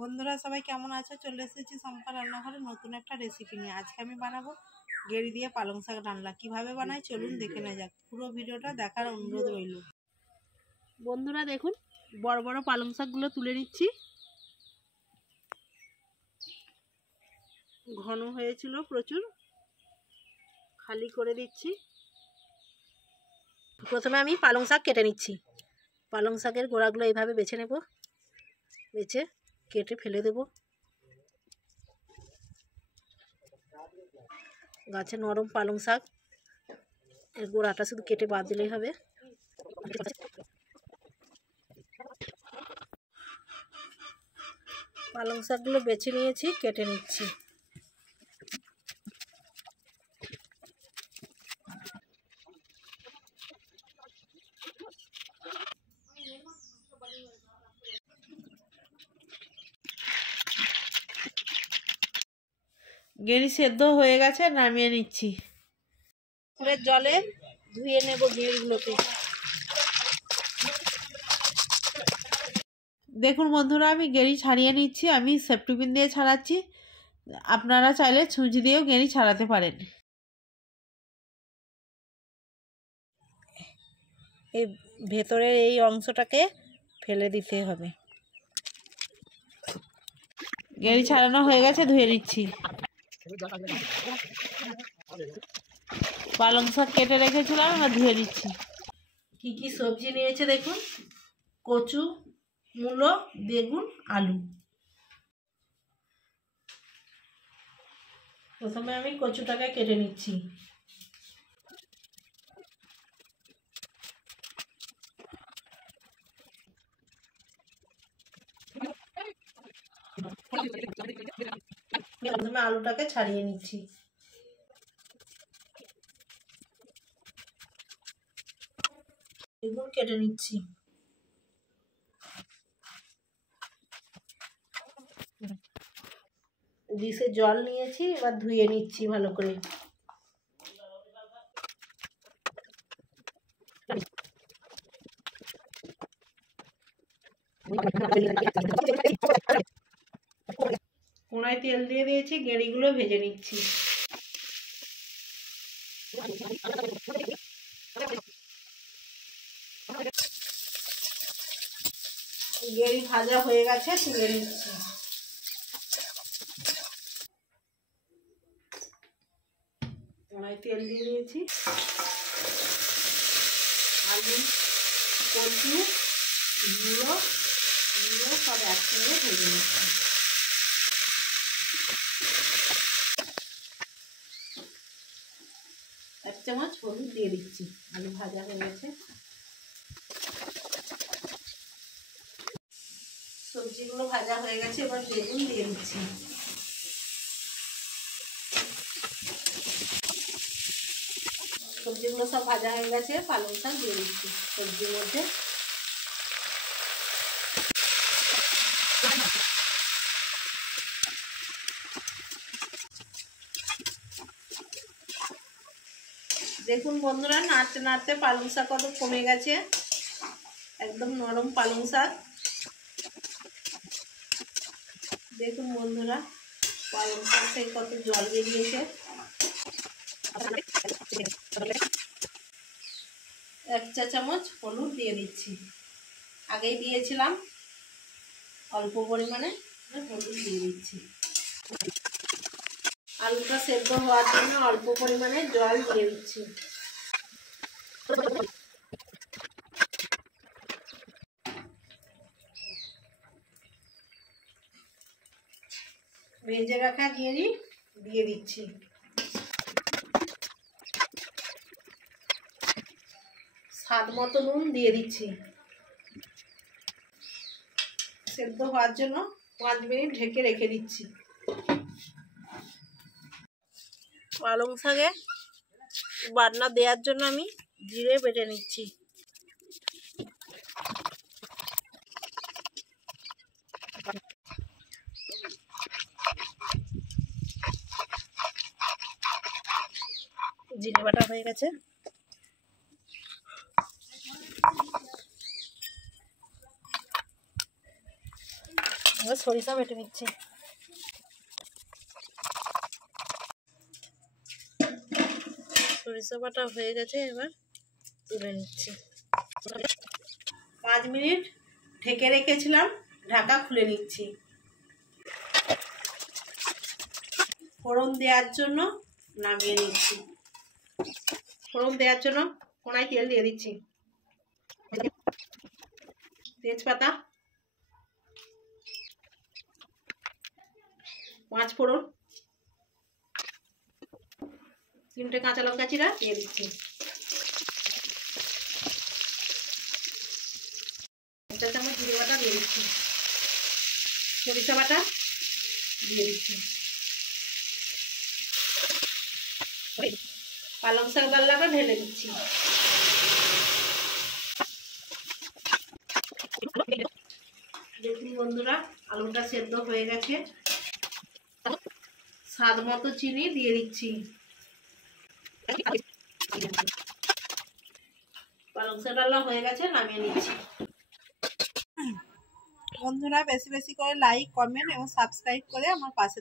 বন্ধুরা সবাই কেমন আছো? চলে এসেছি শম্পা রান্নাঘরে নতুন একটা রেসিপি নিয়ে। আজকে আমি বানাবো গেঁড়ি দিয়ে পালং শাক রান্না। কিভাবে বানাই চলুন দেখে নেওয়া যাক। পুরো ভিডিওটা দেখার অনুরোধ রইল। বন্ধুরা দেখুন, বড় বড় পালং শাকগুলো তুলে নিচ্ছি। ঘন হয়েছিল প্রচুর, খালি করে দিচ্ছি। প্রথমে আমি পালং শাক কেটে নিচ্ছি। পালং শাকের গোড়াগুলো এইভাবে বেছে নেব, বেছে কেটে ফেলে দেব। গাছে নরম পালং শাক, এর গোড়াটা শুধু কেটে বাদ দিলেই হবে। পালং শাকগুলো বেছে নিয়েছি, কেটে নিচ্ছি। গেঁড়ি সেদ্ধ হয়ে গেছে, নামিয়ে নিচ্ছি। পুকুরের জলে ধুয়ে নেব গেঁড়িগুলোকে। দেখুন বন্ধুরা, আমি গেঁড়ি ছাড়িয়ে নিচ্ছি। আমি সেফটিপিন দিয়ে ছাড়াচ্ছি, আপনারা চাইলে ছুঁচি দিয়েও গেঁড়ি ছাড়াতে পারেন। এই ভেতরের এই অংশটাকে ফেলে দিতে হবে। গেঁড়ি ছাড়ানো হয়ে গেছে, ধুয়ে নিচ্ছি। পালং শাক কেটে রেখেছিলাম, আর ধুয়ে নিচ্ছি। কি কি সবজি নিয়েছে দেখুন: কচু, মূলো, বেগুন, আলু। প্রথমে আমি কচুটাকে কেটে নিচ্ছি। প্রথমে আলুটাকে ছাড়িয়ে নিচ্ছি। বেগুন কেটে নিচ্ছি। ডিশে জল নিয়েছি, এবার ধুয়ে নিচ্ছি ভালো করে। কড়ায় তেল দিয়ে দিয়েছি, গেঁড়িগুলো ভেজে নিচ্ছি। গেঁড়ি ভাজা হয়ে গেছে, তুলে নিচ্ছি। কড়ায় তেল দিয়ে দিয়েছি। আলু, কচু, মূলো সব একসঙ্গে ভেজে নিচ্ছি। এক চামচ হলুদ দিয়ে দিচ্ছি। আলু ভাজা হয়ে গেছে। সবজিগুলো ভাজা হয়ে গেছে, এবার বেগুন দিয়ে দিচ্ছি। সবজিগুলো সব ভাজা হয়ে গেছে, পালং শাক দিয়ে দিচ্ছি সবজির মধ্যে। দেখুন বন্ধুরা, নাড়তে নাড়তে পালং শাক কত কমে গেছে। একদম নরম পালং শাক। দেখুন বন্ধুরা, পালং শাক থেকে কত জল বেরিয়েছে। এক চা চামচ হলুদ দিয়ে দিচ্ছি। আগেই দিয়েছিলাম, অল্প পরিমাণে হলুদ দিয়ে দিচ্ছি। আলুটা সেদ্ধ হওয়ার জন্য অল্প পরিমাণে জল দিয়ে দিচ্ছি। ভেজে রাখা গেঁড়ি দিয়ে দিচ্ছি। স্বাদ মতো নুন দিয়ে দিচ্ছি। সেদ্ধ হওয়ার জন্য 5 মিনিট ঢেকে রেখে দিচ্ছি। পালং শাকে বাটনা দেওয়ার জন্য আমি জিরে বেটে নিচ্ছি। জিরে বাটা হয়ে গেছে। সরিষা বেটে নিচ্ছি। সরিষা বাটা হয়ে গেছে, এবার তুলে নিচ্ছি। 5 মিনিট ঢেকে রেখেছিলাম, ঢাকা খুলে নিচ্ছি। ফোড়ন দেওয়ার জন্য নামিয়ে নিচ্ছি। ফোড়ন দেওয়ার জন্য কড়াই তেল দিয়ে দিচ্ছি। তেজপাতা, 5 ফোড়ন, 3টে কাঁচা লঙ্কা চিরা দিয়ে দিচ্ছি। 1 চা চামচ জিরে বাটা দিয়ে দিচ্ছি। সরিষা বাটা দিয়ে দিচ্ছি। পালং শাক ডালনাটা ঢেলে দিচ্ছি। দেখুন বন্ধুরা, আলুটা সেদ্ধ হয়ে গেছে। স্বাদ মতো চিনি দিয়ে দিচ্ছি। পালং শাক ডালনা হয়ে গেছে, নামিয়ে নিচ্ছি। বন্ধুরা বেশি বেশি করে লাইক, কমেন্ট এবং সাবস্ক্রাইব করে আমার পাশে